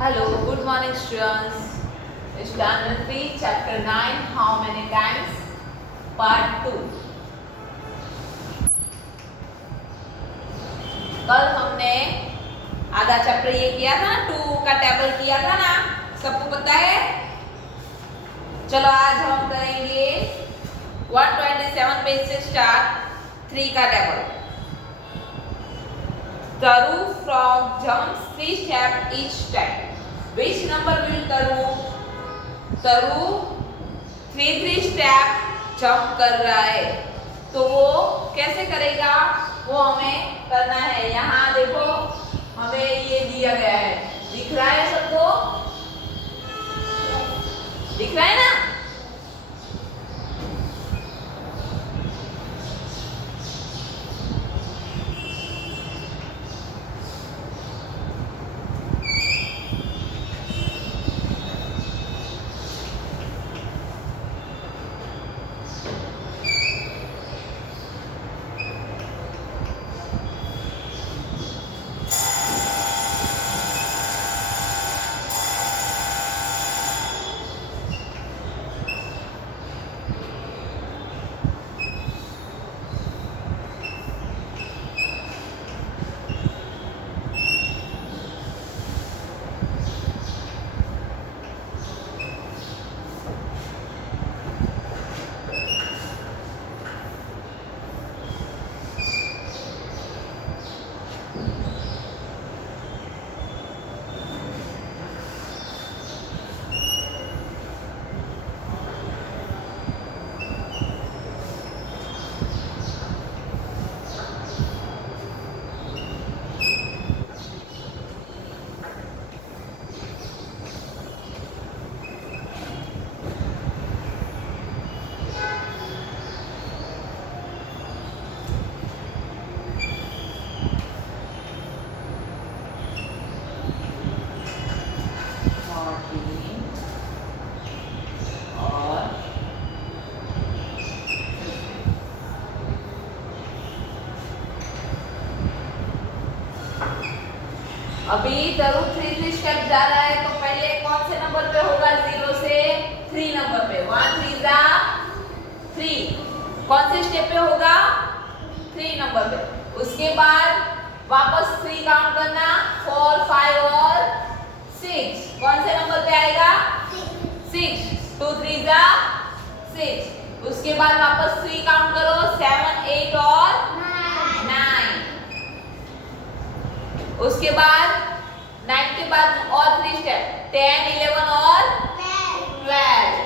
Hello, good morning students. Standard 3, chapter 9, how many times? Part 2. कल हमने आधा chapter ये किया था ना, 2 का टेबल किया था ना, सबको पता है? चलो आज हम करेंगे 127 पेज से स्टार्ट 3 का table. Taru frog jumps 3 steps each time. Which number will Taru 3 step jump कर रहा है, तो वो कैसे करेगा वो हमें करना है. यहाँ देखो हमें ये दिया गया है, दिख रहा है सबको? दिख रहा है ना? अभी तरु 3 स्टेप जा रहा है, तो पहले कौन से नंबर पे होगा? 0 से 3 नंबर पे. 1 3 जा 3. कौन से स्टेप पे होगा? 3 नंबर पे. उसके बाद वापस 3 काउंट करना, 4 5 और 6. कौन से नंबर पे आएगा? 6. 2 3 जा 6. उसके बाद वापस 3 काउंट करो, 7 8 और 9. उसके बाद 9 के बाद और 3 स्टेप, 10 11 और 12.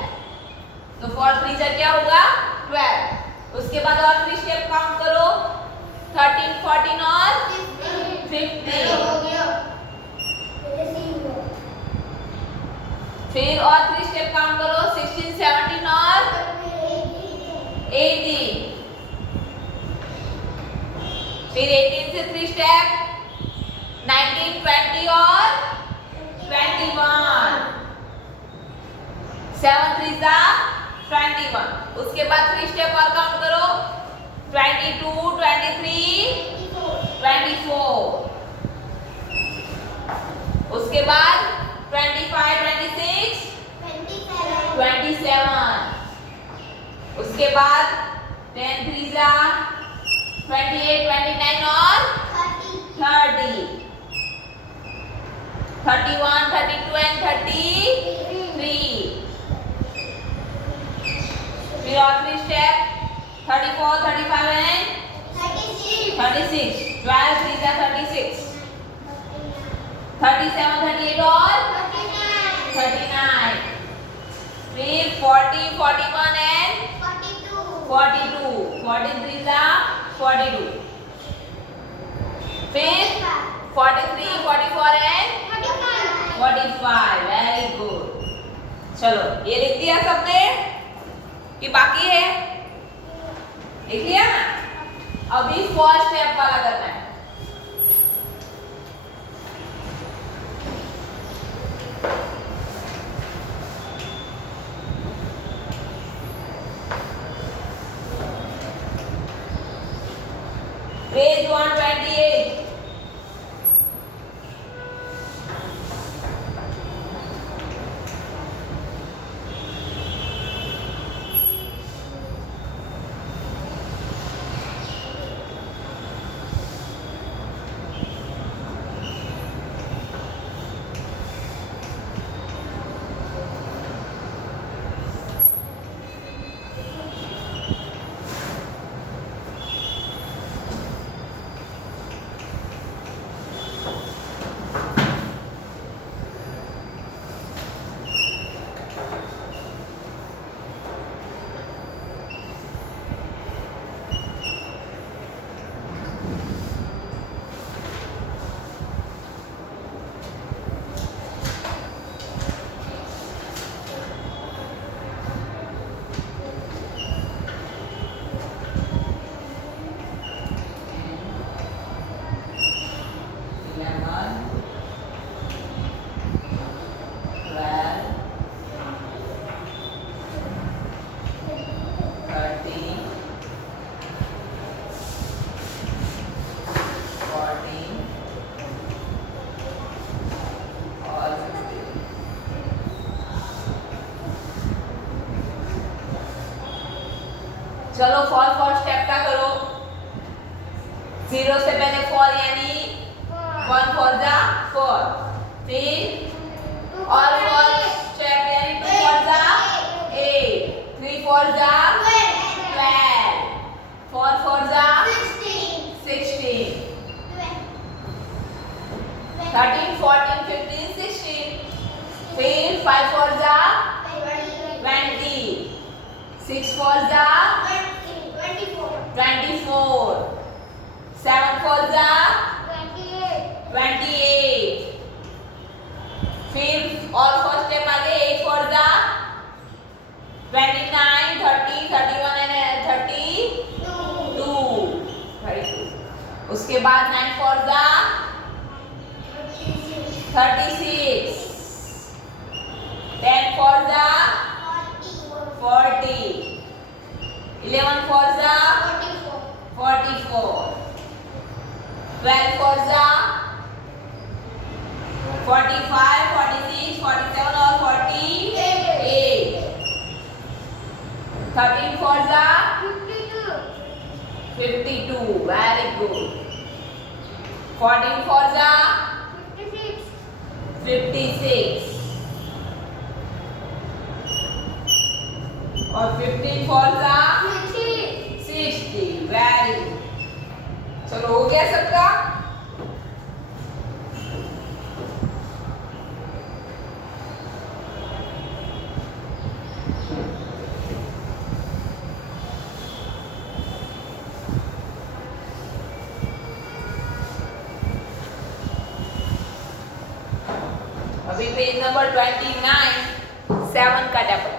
तो 4 3 जा क्या होगा? 12. उसके बाद और 3 स्टेप काउंट करो, 13 14 और 15. फिर और 3 स्टेप काउंट करो, 16 17 और 18. फिर 18 से 3 स्टेप, 19 20 और 21. 7 3 जा 21. उसके बाद 3 स्टेप और काउंट करो, 22 23 24. उसके बाद 25 26 27. उसके बाद 10 3 जा 28 29 और 30. 31 32 and 33. फिर और 3 स्टेप, 34 35 and 36. 12 3 जा 36. 37 38 और 39. फिर 40 41 and 42. 43 जा 42. फिर 43 44 and 45. Very good. चलो ये लिख दिया सबने कि बाकी है? लिख लिया ना? अभी फर्स्ट स्टेप वाला करना है. पेज 128. जीरो से पहले 4 यानी 1 4 जा 4, फिर और 4 स्टेप यानी 2 4 जा 8, 3 4 जा 12, 4 4 जा 16, 13 14 15 16, फिर 5 4 जा 20, 6 4 जा 24, 7 4 जा 28, फिर और फर्स्ट स्टेप आगे 8 4 जा 29, 30, 31 एंड 32, उसके बाद 9 4 जा 36, 10 4 जा 40, 11 4 जा 44, 12 4 जा 45, 46, 47 और 48, 13 4 जा 52, very good, 14 4 जा 56 और 15 4 जा 60, very good. चलो हो गया सबका। अभी पेज नंबर 29 7 का टेबल।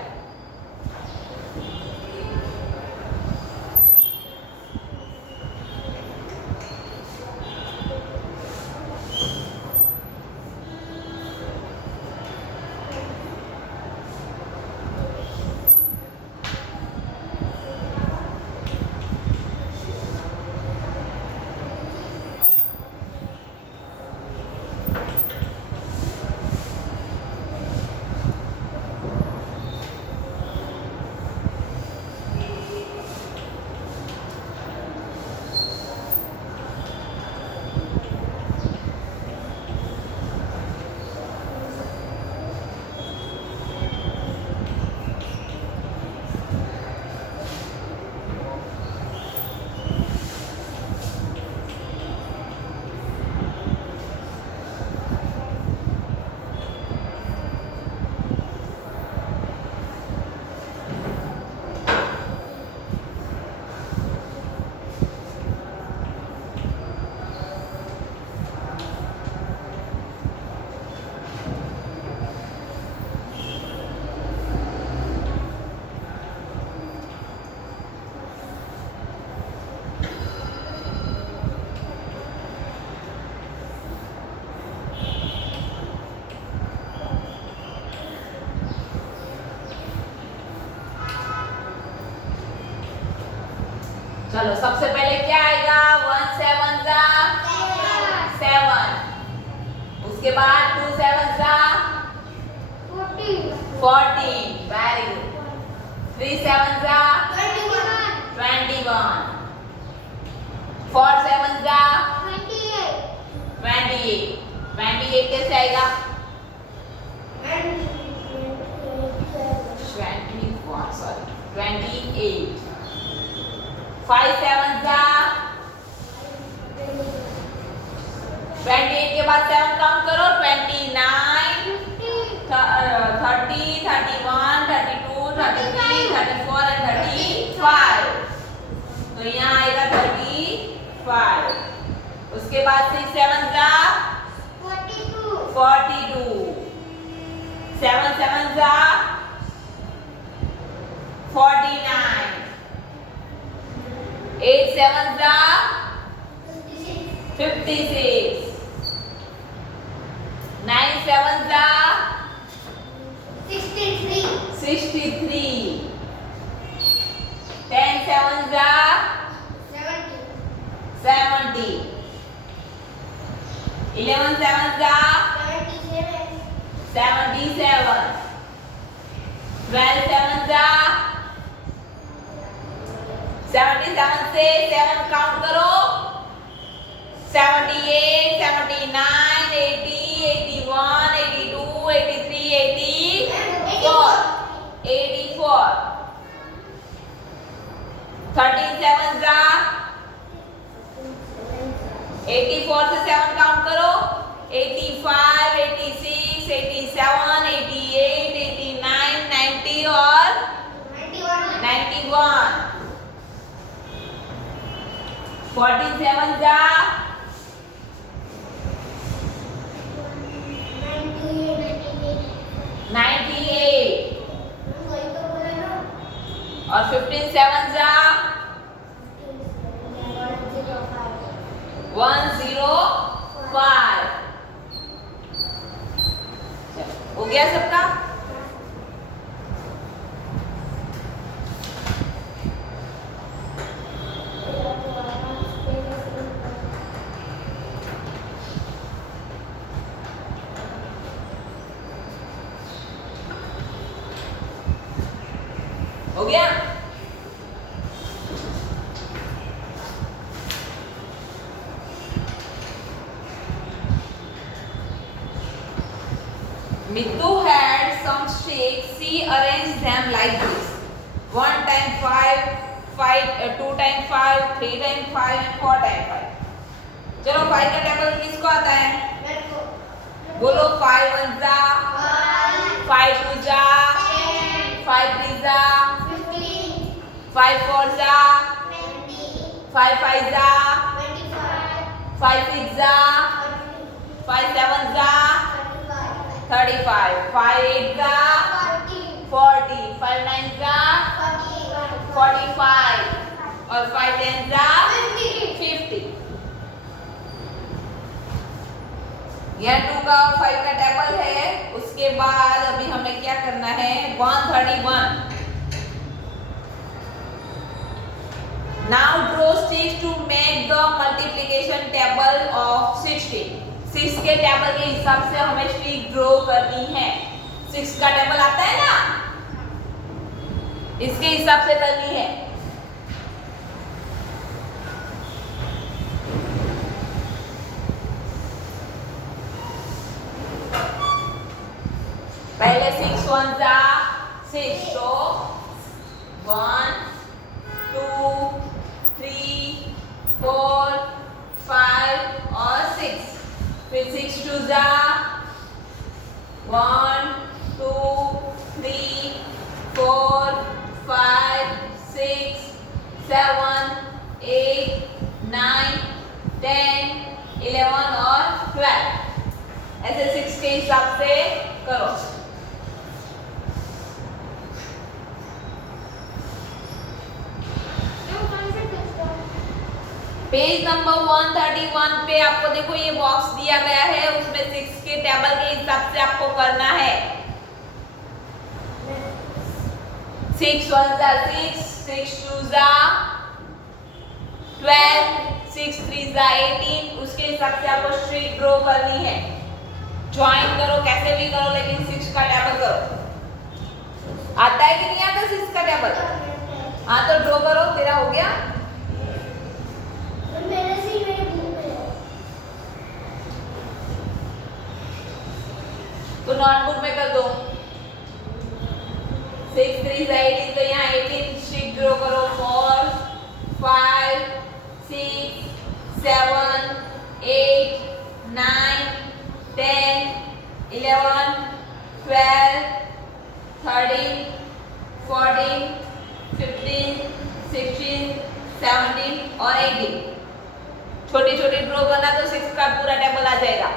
चलो सबसे पहले क्या आएगा 1 7 जा 7, उसके बाद 2 7 जा 14, वेरी गुड, 3 7 जा 21, 4 7 जा 28, 28 कैसे आएगा 21 सॉरी 28, 5 7 जा 28 के बाद 7 काउंट करो 29, 30, 31, 32, 33, 34 एंड 35, तो यहाँ आएगा 35, उसके बाद 6 7 जा 42, 7 7 जा 49, 8 7 जा 56, 9 7 जा 63, 10 7 जा 70, 11 7 जा 77, 12 7 जा 77 से 7 काउंट करो 78, 79, 80, 81, 82, 83, 84. 84. 13 7 जा 84 से 7 काउंट करो 85, 86, 87, 88, 89, 90 और 91. 47 जा 98 और 15 7 जा 105. हो गया सबका? हो गया? Mittu had some sticks. She arranged them like this: 1 times 5, 2 times 5, 3 times 5 and 4 times 5. चलो 5 का टेबल किसको आता है? बोलो 5 1 जा 5 2 जा 5 3 जा 5 4 जा 5 5 जा 5 6 जा 5 7 जा 35 5 8 जा 40 5 9 जा 45 और 5 10 जा 50. यह 2 का और 5 का टेबल है. उसके बाद अभी हमें क्या करना है? 131. Now draw sticks to make the multiplication table of 60. 6 के टेबल के हिसाब से हमें स्टिक ड्रॉ करनी है. 6 का टेबल आता है ना, इसके हिसाब से करनी है. पहले 6 1 जा 6 तो 1 2 3 4 5 और 6. फिर 6 2 जा 1 2 3 4 5 6 7 8 9 10 11 और 12. ऐसे 6 के हिसाब से करो. पेज नंबर 131 पे आपको देखो ये बॉक्स दिया गया है, उसमें 6 के टेबल के हिसाब से आपको करना है. 6 1 जा 6 6 2 जा 12 6 3 जा 18. उसके हिसाब से आपको स्ट्रिक ड्रॉ करनी है. ज्वाइन करो, कैसे भी करो, लेकिन 6 का टेबल करो. आता है कि नहीं आता 6 का टेबल? हाँ तो ड्रॉ करो. तेरा हो गया? तो नोटबुक में कर दो. 6 3 जा 18 तो यहाँ 18 स्टिक ड्रॉ करो. 4 5 6 7 8 9 10 11 12 13 14 15 16 17 और 18. छोटी छोटी ड्रॉ करना तो 6 का पूरा टेबल आ जाएगा.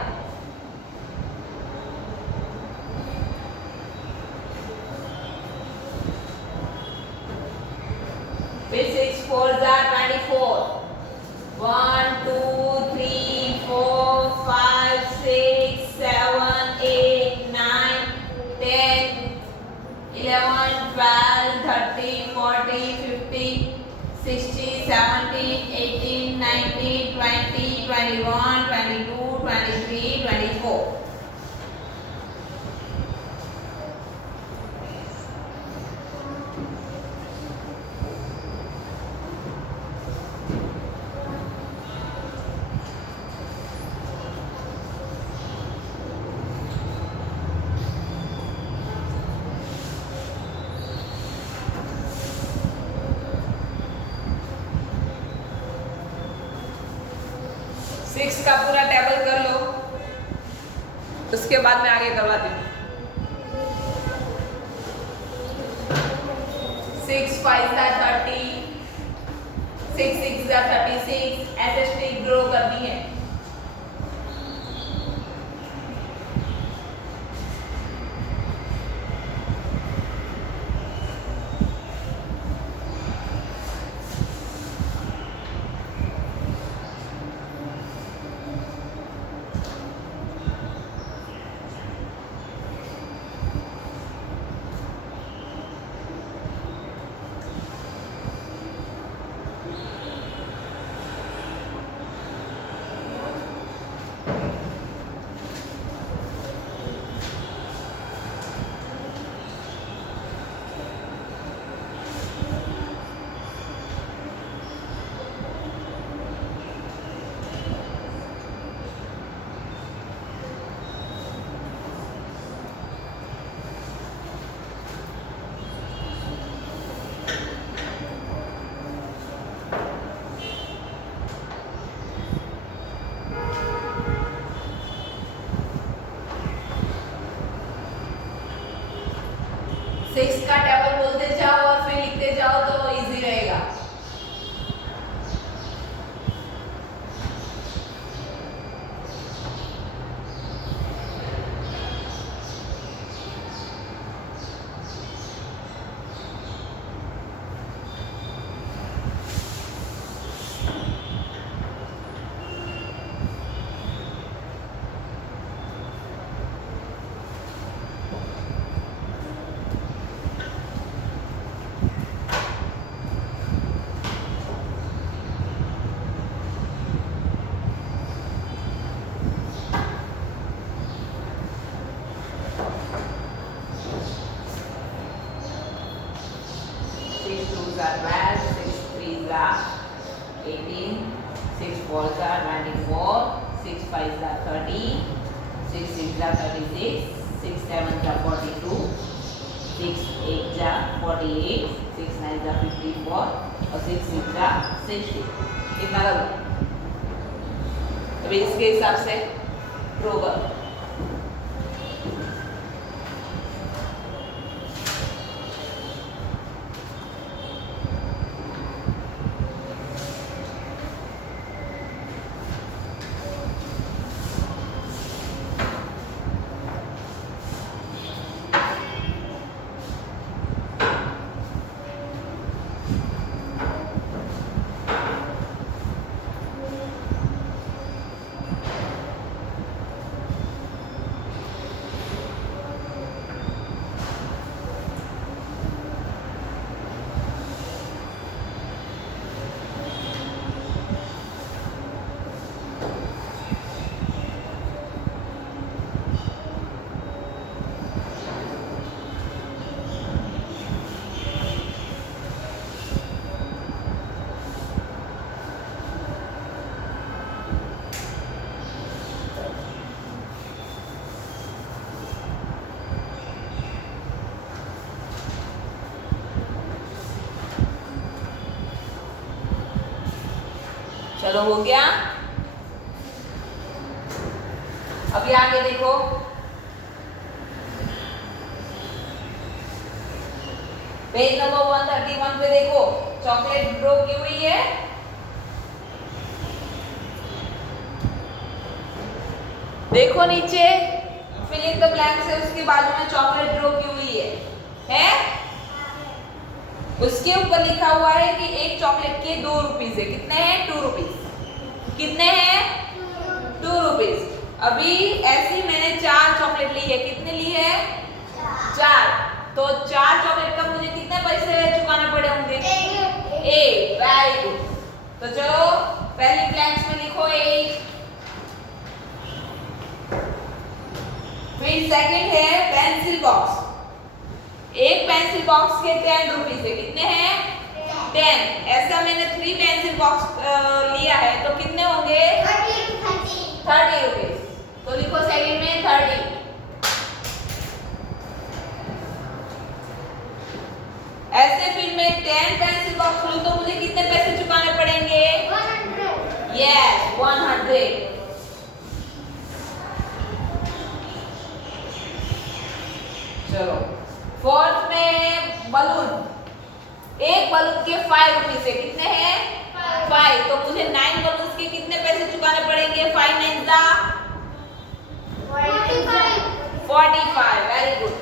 फिर 6 4 जा 24. 1 2 3 4 5 6 7 8 9 10 11 12 13 14 15 16 17 18 19 20 21 22 23 24. 6 का पूरा टेबल कर लो, उसके बाद मैं आगे करवाती हूँ। 6 5 30, 6 6 36, ऐसे स्ट्रिक ड्रॉ करनी है। सिक्स का टेबल बोलते जाओ और फिर लिखते जाओ तो इजी रहेगा। Six twos are 12, 6 threes are 18, 6 fours are 24, 6 fives are 30, 6 sixes are 36, 6 sevens are 42, 6 eights are 48, 6 nines are 54 और 6 sixes are 60। कितना लगा? अभी इसके हिसाब से ड्रॉ करो। चलो हो गया। अभी आगे देखो, पेज नंबर 131 पे देखो, चॉकलेट ड्रॉ की हुई है। देखो नीचे फिल इन द ब्लैंक्स है, उसके बाजू में चॉकलेट ड्रॉ की हुई है? उसके ऊपर लिखा हुआ है कि एक चॉकलेट के 2 रुपीस है। कितने हैं? 2 रुपीस। कितने हैं? 2 रुपीस। अभी ऐसी मैंने 4 चॉकलेट ली है। कितने ली है? 4। तो 4 चॉकलेट का मुझे कितने पैसे चुकाने पड़े होंगे? 8। Very good. तो चलो पहली ब्लैंक्स में लिखो 8। फिर सेकंड है पेंसिल बॉक्स। एक पेंसिल बॉक्स के 10 रुपीस है। कितने हैं? 10। ऐसा मैंने 3 पेंसिल बॉक्स लिया है तो कितने होंगे? 30 रुपीस। तो लिखो सेकंड में 30। ऐसे फिर मैं 10 पेंसिल बॉक्स लूं तो मुझे कितने पैसे चुकाने पड़ेंगे? 100। यस, 100। में बलून, एक बलून के 5 रुपीज है, कितने हैं 5, तो मुझे 9 बलून के कितने पैसे चुकाने पड़ेंगे? 5 9 दा 45। Very good.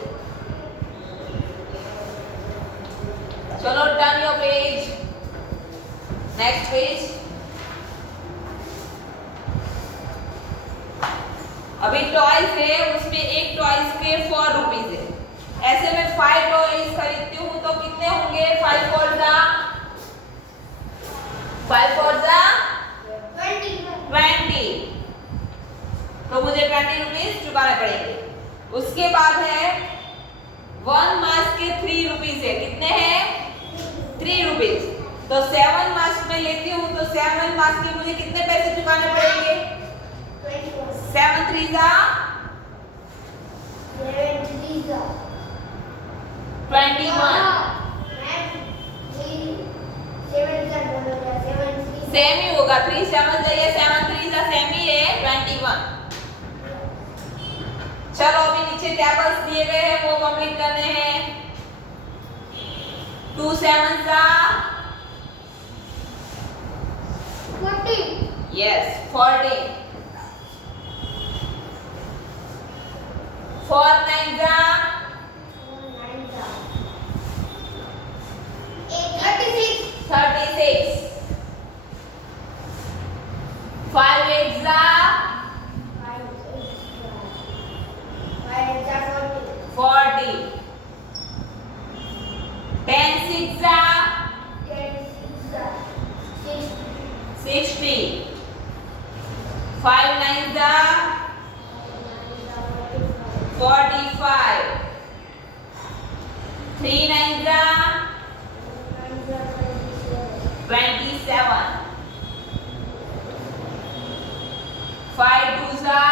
चलो turn your page, next page. अभी टॉयज है, उसमें एक टॉयज के 4 रुपीज है। ऐसे में 5 टॉयज खरीदती हूँ तो कितने होंगे? 5 4 जा 20, तो मुझे 20 रुपीज चुकाने पड़ेंगे। उसके बाद है 1 मास्क के 3 रुपीज है, कितने हैं 3 रुपीज, तो 7 मास्क में लेती हूँ तो 7 मास्क के मुझे कितने पैसे चुकाने पड़ेंगे? 7 3 जा 21। सेम ही होगा, 3 7 जाइए, 7 3 जा सेम ही है 21। चलो अभी नीचे टेबल्स दिए गए हैं वो कंप्लीट करने हैं। 2 7 जा 40। यस 40। 4 9 जा 36। 5 8 जा 40। 10 6 जा 60। 5 9 जा 45। 3 9 जा 27। 5 2 जा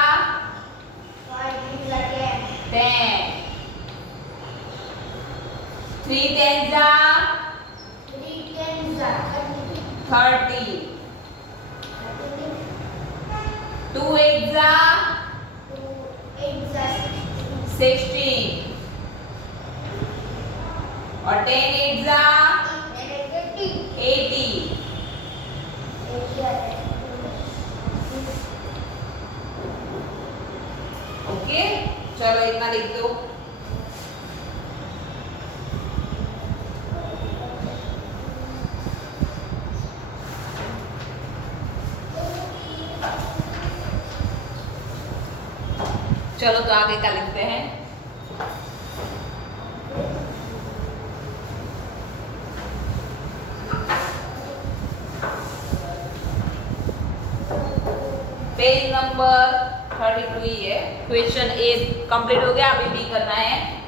10। 3 10 जा 30। 2 8 जा 16 और 10 8 जा 80। ओके, चलो इतना लिख दो। चलो तो आगे क्या लिखते हैं? पेज नंबर 32 ही है। क्वेश्चन ए कंप्लीट हो गया, अभी बी करना है।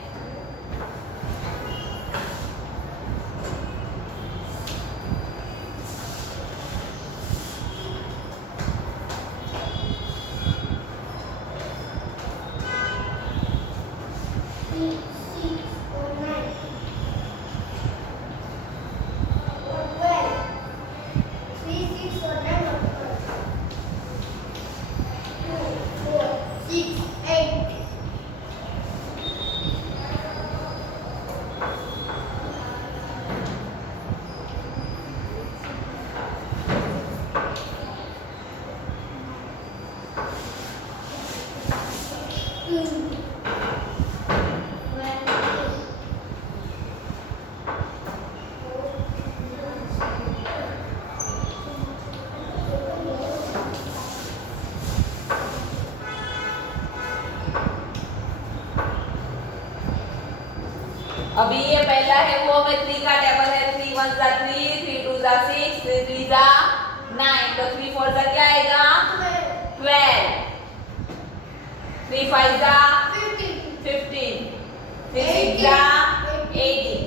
अभी ये पहला है वो में 3 का टेबल है। 3 1 जा 3, 3 2 जा 6, 3 3 जा 9, तो 3 4 जा क्या आएगा 12। 3 5 जा 15, 3 6 जा 18।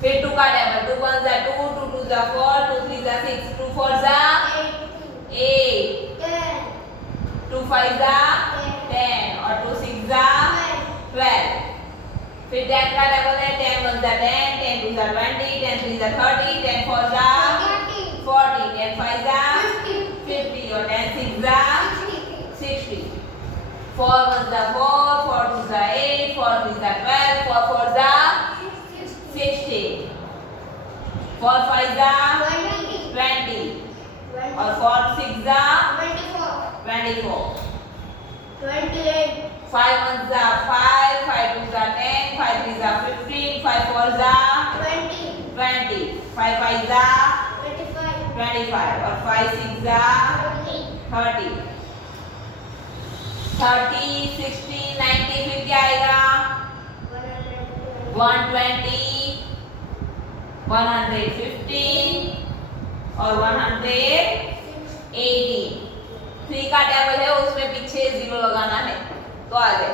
फिर 2 का टेबल 2 1 जा 2, 2 2 जा 4, 2 3 जा 6, 2 4 जा 8, 2 5 जा 10 और 2 6 जा 12। फिर 10 का टेबल है 10 1 जा 10, 10 2 जा 20, 10 3 जा 30, 10 4 जा 40, 10 5 जा 50 और 10 6 जा 60। 4 1 जा 4, 4 2 जा 8, 4 3 जा 12, 4 4 जा 4 5 जा 20 20 और 4 6 जा 24 24 28 5 1 जा 5 5 2 जा 10 5 3 जा 15 5 4 जा 20 20 5 5 जा 25 25 और 5 6 जा 30 30 60 90 फिर क्या आएगा 120 115 और 180 3 का टेबल है उसमें पीछे 0 लगाना है तो आ गए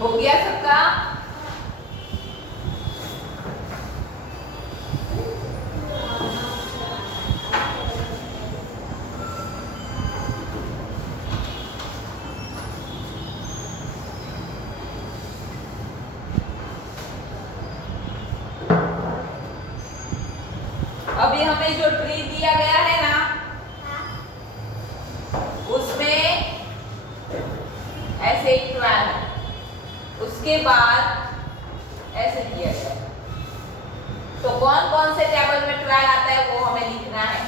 हो गया सबका अभी हमें जो ट्री दिया गया है ना उसमें ऐसे एक ट्वेल्व है उसके बाद ऐसे दिया गया तो कौन कौन से टेबल में 12 आता है वो हमें लिखना है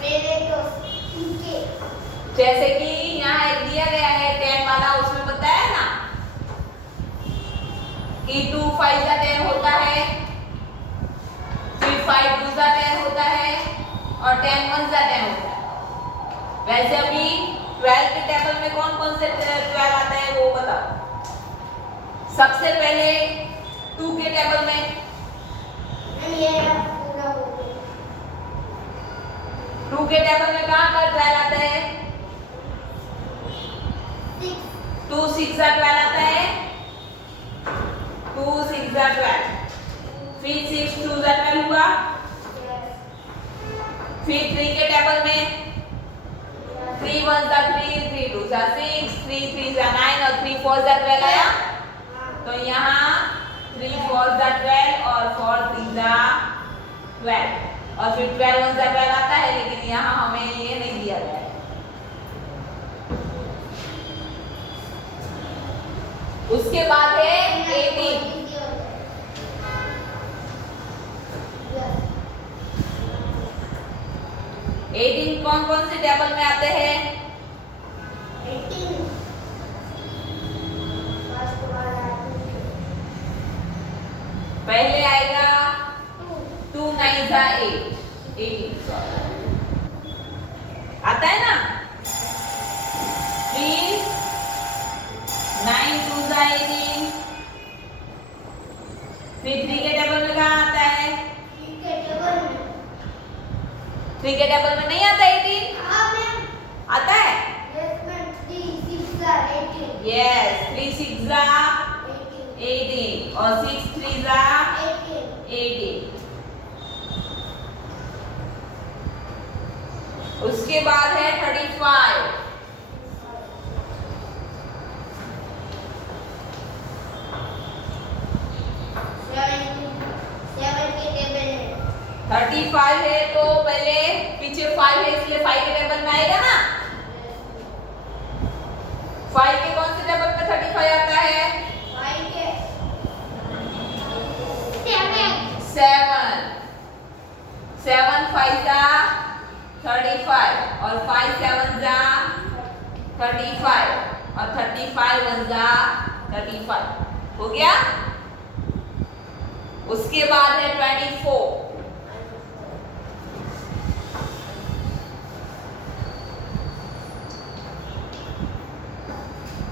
मेरे दोस्त इनके जैसे कि यहाँ एक दिया गया है 10 वाला उसमें बताया ना कि 2 5 जा 10 होता है फिर 5 2 जा 10 होता है और 10 1 जा 10 होता है वैसे अभी 12 के टेबल में कौन कौन से 12 आता है वो बताओ सबसे पहले 2 के टेबल में ये पूरा हो गया 2 के टेबल में कहाँ का 12 आता है 2 6 जा 12 आता है 2 6 जा 12 फिर 6 2 जा 12 हुआ फिर 3 के टेबल में 3 1 जा 3 3 2 जा 6 3 3 जा 9 और 3 4 जा 12 आया तो यहाँ 3 4 जा 12 और 4 3 जा 12 और फिर 12 1 जा 12 आता है लेकिन यहाँ हमें ये नहीं दिया गया है उसके बाद है 18 18 कौन कौन से टेबल में आते हैं 18 पहले आएगा 2 9 जा 8 18 आता है ना फिर 9 2 जा 18 फिर 3 के टेबल में कहाँ आता है 3 के टेबल में नहीं आता 18 आता है यस 3 6 जा 18 और 6 3 जा 18 उसके बाद है 35 35 है तो पहले पीछे 5 है इसलिए 5 के टेबल में आएगा ना 5 के कौन से टेबल में 35 आता है 7 5 जा 35 और 5 7 जा 35 और 35 1 जा 35 हो गया उसके बाद है 24 24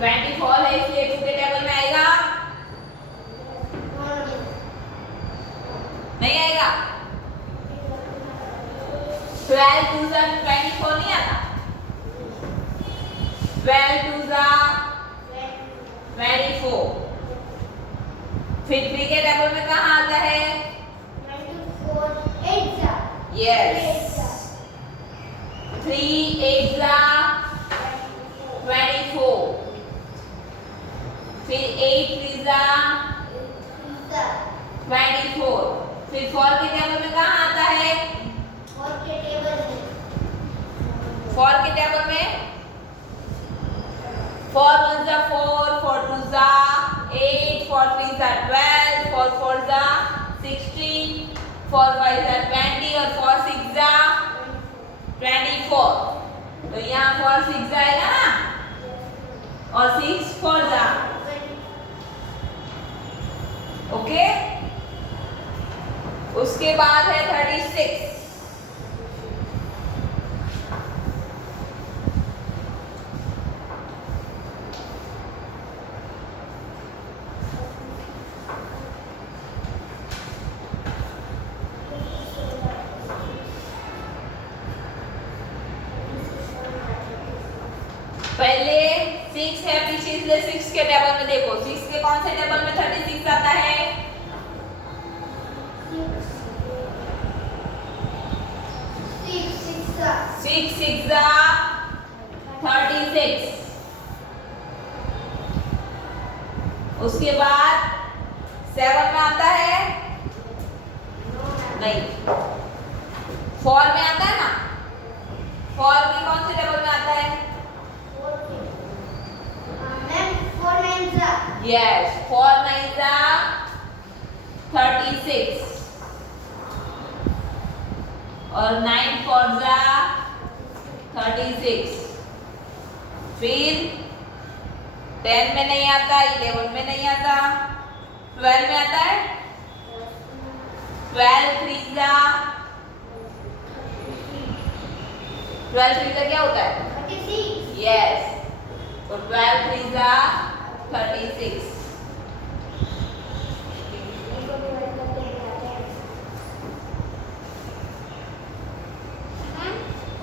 24 है इसलिए 2 के टेबल में आएगा, नहीं आएगा। 12 2 जा 24 नहीं आता। 12 2 जा 24। फिर 3 के टेबल में कहाँ आता है? 24 8 जा यस। 3 8 जा 24। फिर 8 3 जा 24। फिर 4 के टेबल में कहाँ आता है? 4 के टेबल में 4 के टेबल में 4 1 जा 4, 4 2 जा 8, 4 3 जा 12, 4 4 जा 16, 4 5 जा 20 और 4 6 जा 24। तो यहाँ 4 6 जाएगा ना, और 6 4 जा। ओके, उसके बाद है 36। पहले 6 है पीछे, इसलिए 6 के टेबल में देखो। 6 के कौन से टेबल में 36 आता है? 6 6 जा 36। उसके बाद 7 में आता है, नहीं 4 में आता है ना। 4 के कौन से टेबल में आता है? यस, 4 9 जा 36 और 9 4 जा 36। फिर 10 में नहीं आता, 11 में नहीं आता, 12 में आता है। 12 3 जा 12 3 जा क्या होता है? 36 यस, तो 12 3 जा 36।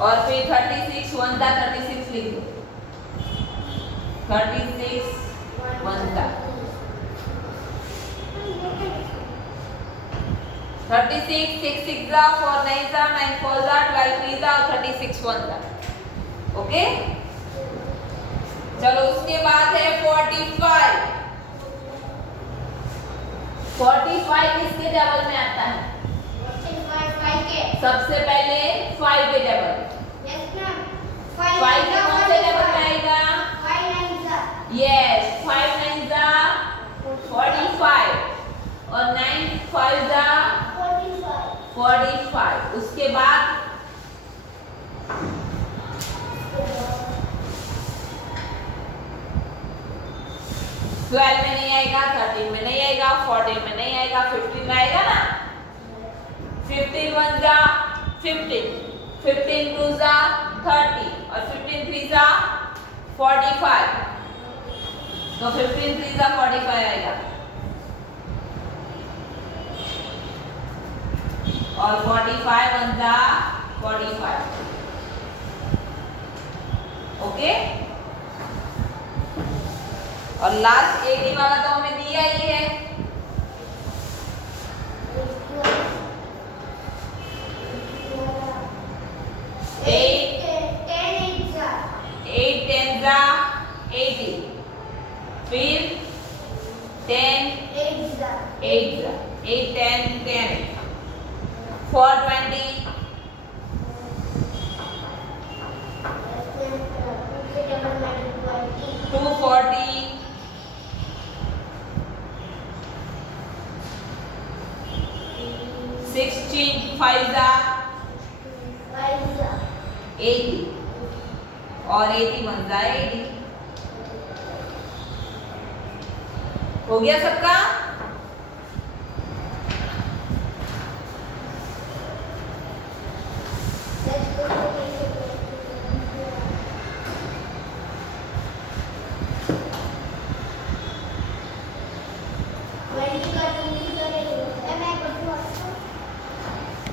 और फिर 36 1 जा 36 लिख दो। 36 1 जा 36 6 6 जा 4 9 जा 9 4 जा 12 3 जा और 36 1 जा। ओके, चलो उसके बाद है 45। 45 किसके टेबल में आता है? 5 के सबसे पहले 5 के टेबल। यस मैम 5 के कौन से टेबल में आएगा? 5 9 जा यस, 5 9 जा 45 और 9 5 जा 45। उसके बाद 12 में नहीं आएगा, 13 में नहीं आएगा, 14 में नहीं आएगा, 15 में आएगा ना। 15 1 जा 15, 15 2 जा 30 और 15 3 जा 45। तो 15 3 जा 45 आएगा और 45 1 जा 45। ओके, और लास्ट 80 वाला तो हमें दिया ही है। 8 8 10 जा 80। फिर 10 8 जा 8 10 10 420 240 16 5 जा 80 और 80 1 जा 80। हो गया सबका? 20 का 2